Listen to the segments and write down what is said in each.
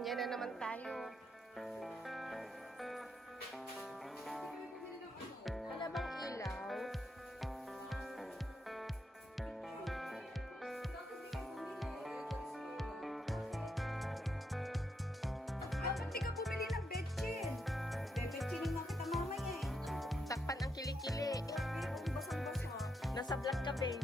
Yan na naman tayo. Wala bang ilaw? Dapat di ka bumili ng betchin. Betchin yung makita mamaya eh. Takpan ang kilikili. Basang-basa. Nasa vlog ka, babe.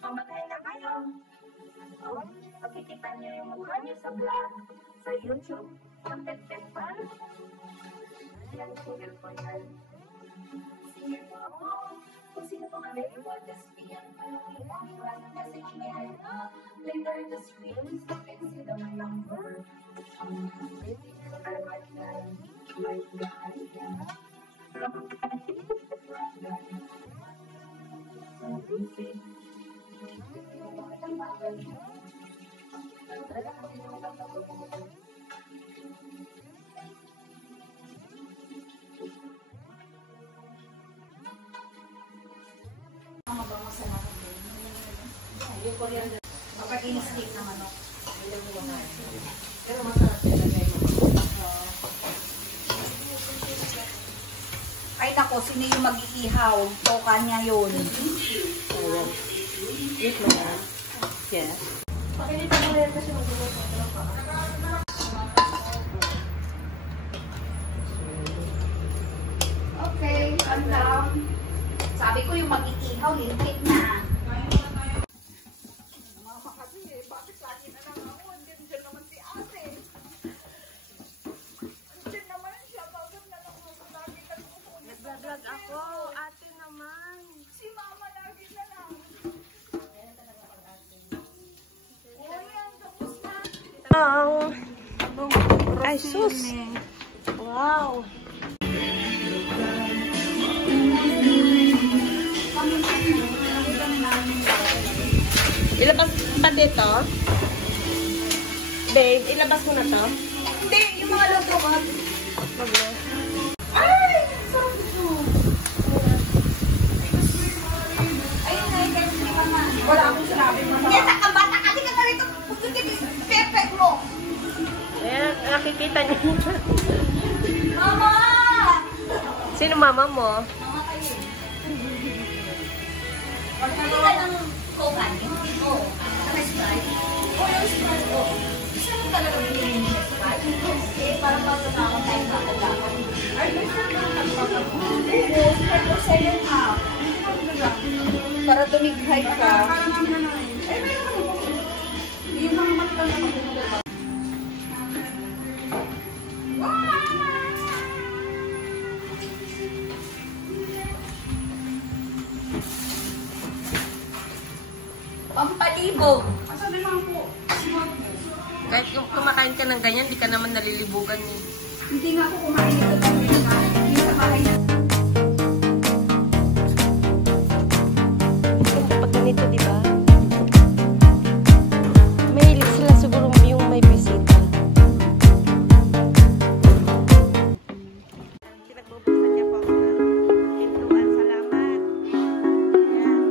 Mamatay na kayo. Pagkikita niyo yung mukha niyo sa vlog, sa YouTube, content pa. Yan, single po yan. Single po ako. Kung sino po kami, just PM ko lang ilang message niya. Later the screen, so can see the number. Kapag in-stick na manok. Pero masarap talaga yung Ay nako, sino yung mag-iihaw? Toka niya yun. Wait mo na. Yes. Pakilita mo rin kasi mag-iihaw. Okay, calm down. Sabi ko yung mag-iihaw, limpit na. Bakit lagi na lang ako? Diyan naman si ate. Diyan naman siya. Bakit na lang ako lagi ka lumunod? Nagbablog ako. Ate naman. Si mama lagi na lang. Ayan, tapos na. Ay, sus. Wow. Ilabas pa dito. Babe, ilabas mo na to. Hindi, yung mga luto ko. Ay! Sarap ito. Ayun na, yung guys, hindi ka na. Wala akong sinabi mo. Yan, ang bata kasi ka na rito. Perfect mo. Ayan, nakikita niyo. Mama! Sino mama mo? Mama kayo. Hindi ka ng kokan. Oo. Ano Sprite? Oo, yung Sprite. Oo. Gusto mo talaga bilhin yung Sprite? Kasi parang magkakakot tayo sa kalakan. Are you sure na nagpapagod? Oo, Sprite o 7 half. Para tumighay ka. Eh, meron ka na po. Yung mga matang na magkakot. Pampalibog. Sabi mo po. Kahit yung kumakain ka ng ganyan, di ka naman nalilibugan eh. Hindi nga ako kumain ito dahil hindi sa bahay na. Pag ganito, di ba? Mahilig sila siguro yung may bisita. Pinagbubuksan niya po ako ng pintuan. Salamat. Ayan.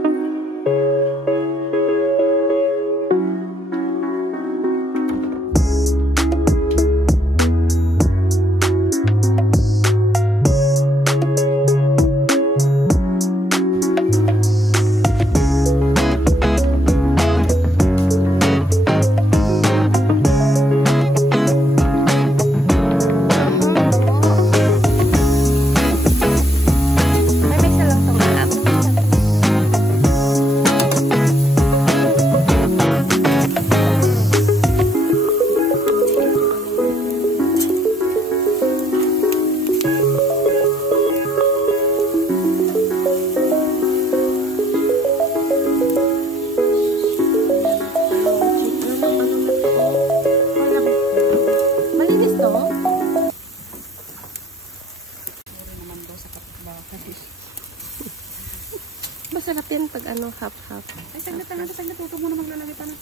ano, half-half. Ay, saglit. Tuto mo na maglalagay pa na.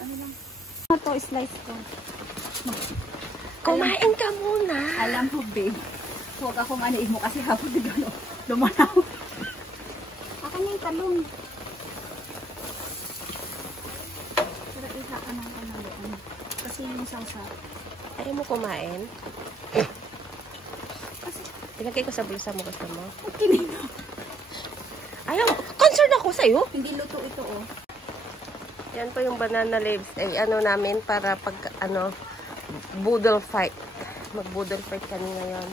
Ano lang. Ito, slice ko. Kumain ka muna. Alam mo, babe. Huwag akong aniin mo kasi hapon dito. Lumanaw. Akin na yung talong. Pero iha ka ng kanaloan. Kasi yung salsa. Ayaw mo kumain? Ilagay ko sa bulsa mo, gusto mo? Okay na. Ayaw, concerned ako sa'yo. Hindi luto ito, oh. Yan po yung banana leaves. Ay, ano namin para pag, ano, boodle fight. Mag-boodle fight kami ngayon.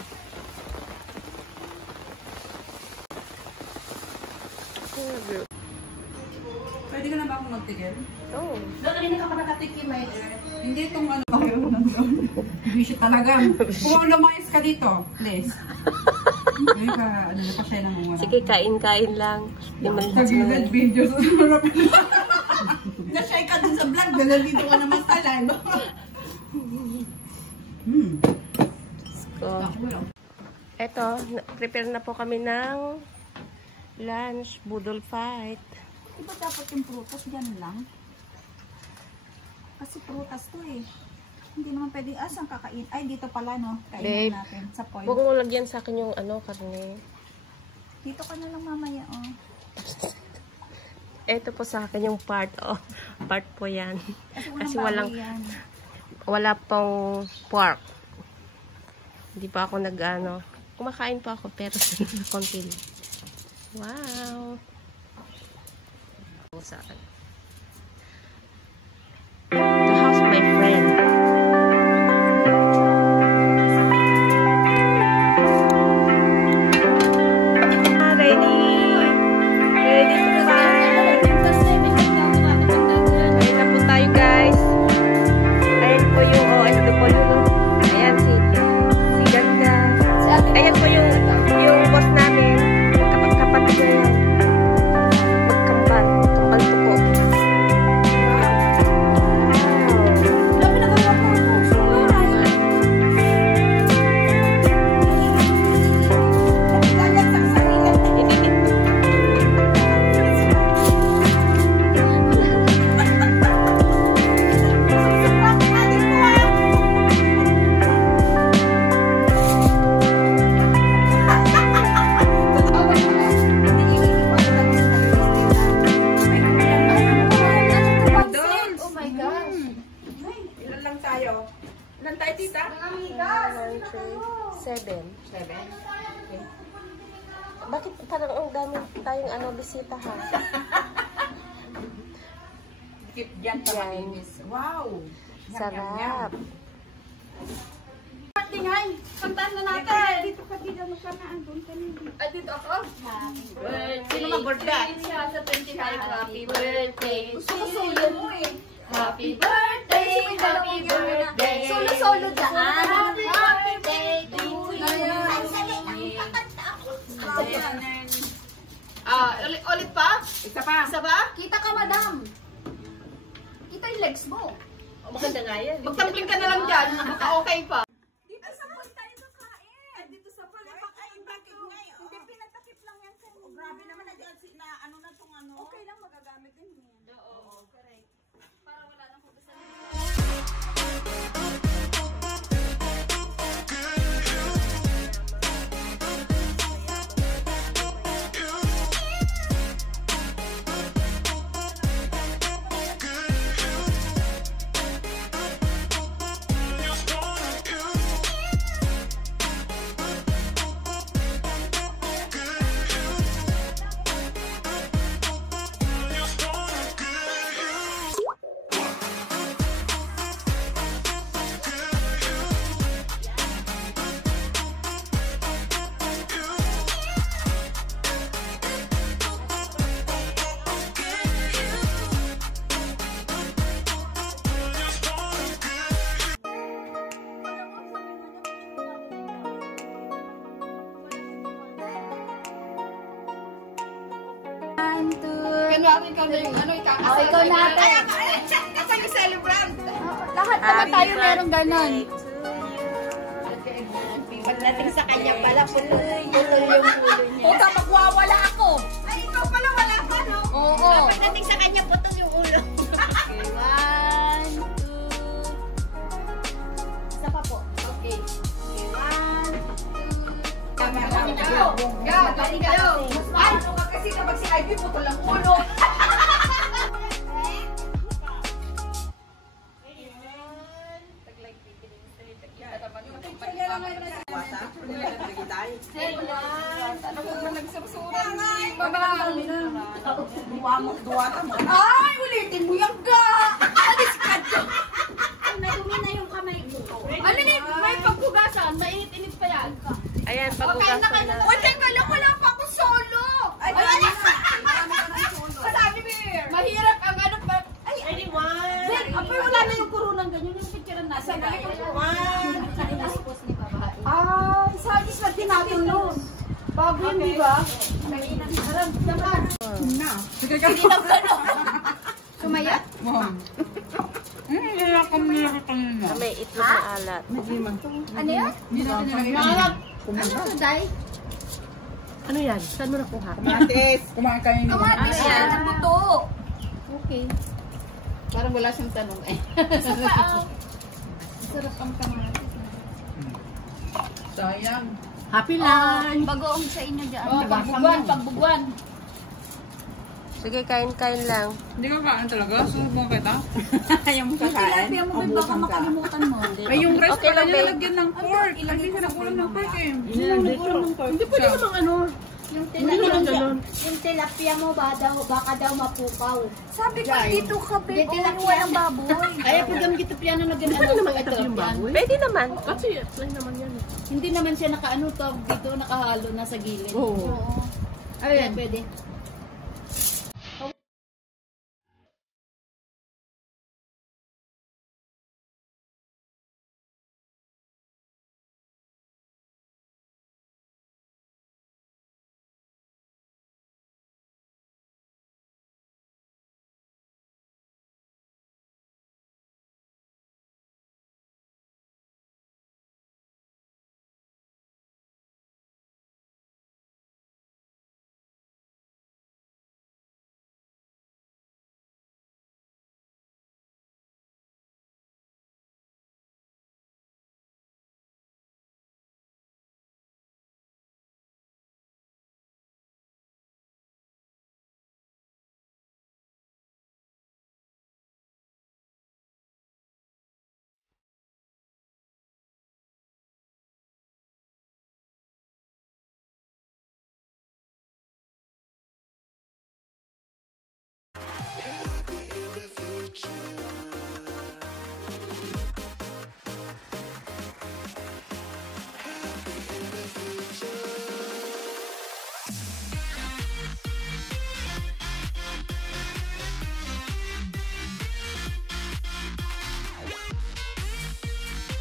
Pwede ka na ba akong magtigil? Oo. Doon rin ka pa nakatikim, my dear. Hindi itong ano tayo nandun. Bisyo talaga. Kung lumayas ka dito, please. Hindi ka, ano na pa siya nang muna. Sige, kain-kain lang. Sa gilid videos. Na-shy ka dun sa vlog. Dahil dito ka naman sa live. Eto, prepare na po kami ng lunch, boodle fight. Diba dapat yung prutas dyan lang? Kasi prutas to eh. Hindi naman pwede, saan kakain? Ay, dito pala no? Kainin natin sa point. Huwag mo lagyan sa akin yung ano, karne. Dito ka na lang mamaya, oh. Ito po sa akin yung part, oh. Part po yan. Kasi yan. wala pong pork. Hindi pa ako nag-ano. Kumakain pa ako, pero konti lang. Wow! Sa akin. The house of my friend. Bakit parang ang dami tayong ano, bisita ha? Keep dyan pa malinis. Wow! Sarap. Tingay, kantaan na natin. Dito ka, dito mo ka na. Andun ka na. Ay, dito ako. Sino mag-birthday? Sa 25, happy birthday. Gusto ko solo mo eh. Happy birthday, happy birthday. Solo-solo dyan. Happy birthday to you. Ulit pa? Isa pa. Isa ba? Kita ka, madam. Kita yung legs mo. Maganda nga yan. Magtampling ka na lang dyan. Baka okay pa. Dito sa pool tayo kakain. Dito sa pool. Ay, bakit ngayon? Hindi, pinatakip lang yan sa iyo. Grabe naman na ano na itong ano. Okay lang, magagamit din yan. Oo, correct. Para wala nang pupusan. Natin ka na yung ano, ikakasal. Ikaw natin. Kasang celebrant. Lahat naman tayo merong ganon. Pagdating sa kanya pala, puloy yung pulo niya. Huwag ka magwawala ako. Ay, ikaw pala Ivy, putol ang ulo. Ay, ulitin mo yung ga! Madumi na yung kamay ko. Ano ni? May paghugasan. Mainit-init pa yan. Ayan, pagbugasan na. Wala ka lang, wala pa ako solo. Ay, wala ka. Masabi mo mahirap ang ano pa. Ay, anyone. Apoy, wala na yung kurunang ganyan. Yung picture na nasa gaya. Naspos ni babae. Ay, sadis na tinatulong. Bago yun, di ba? Alam, naman. Na. Sige ka. Hindi na ano. Sumayat? Hindi na kami nilakatangan na. May itlog na alat. Ano yan? Hindi natin nilakatangan. Ano to, Day? Ano yan? Saan mo nakuha? Kamatis. Kumain kayo nila. Kamatis Ano yan? yan. Ang buto. Okay. Parang wala siyang tanong eh. Sarap ang kamatis. Sayang. Happy lunch! Bagoong sa inyo dyan. Oh, pagbuguan. Sige, kain-kain lang. Hindi ka kain talaga? Susubukan kita? Ayaw mo kakain? Tilapia mo, may baka makalimutan mo. Ay, yung rice Okay pala lang, niya babe. lagyan ng pork. Hindi siya nagulang ng pork eh. Hindi pwede namang ano. Yung Hindi naman ganun. tilapia mo, baka daw mapukaw. Sabi ko, dito ka, Hindi tilapia ng baboy. Ay, pagam gito piano na Hindi pwede naman ito yung baboy. Pwede naman. Kasi plain naman yan. Hindi naman siya nakaano to dito nakahalo na sa gilid. Oo. Oo. Ayan, pwede.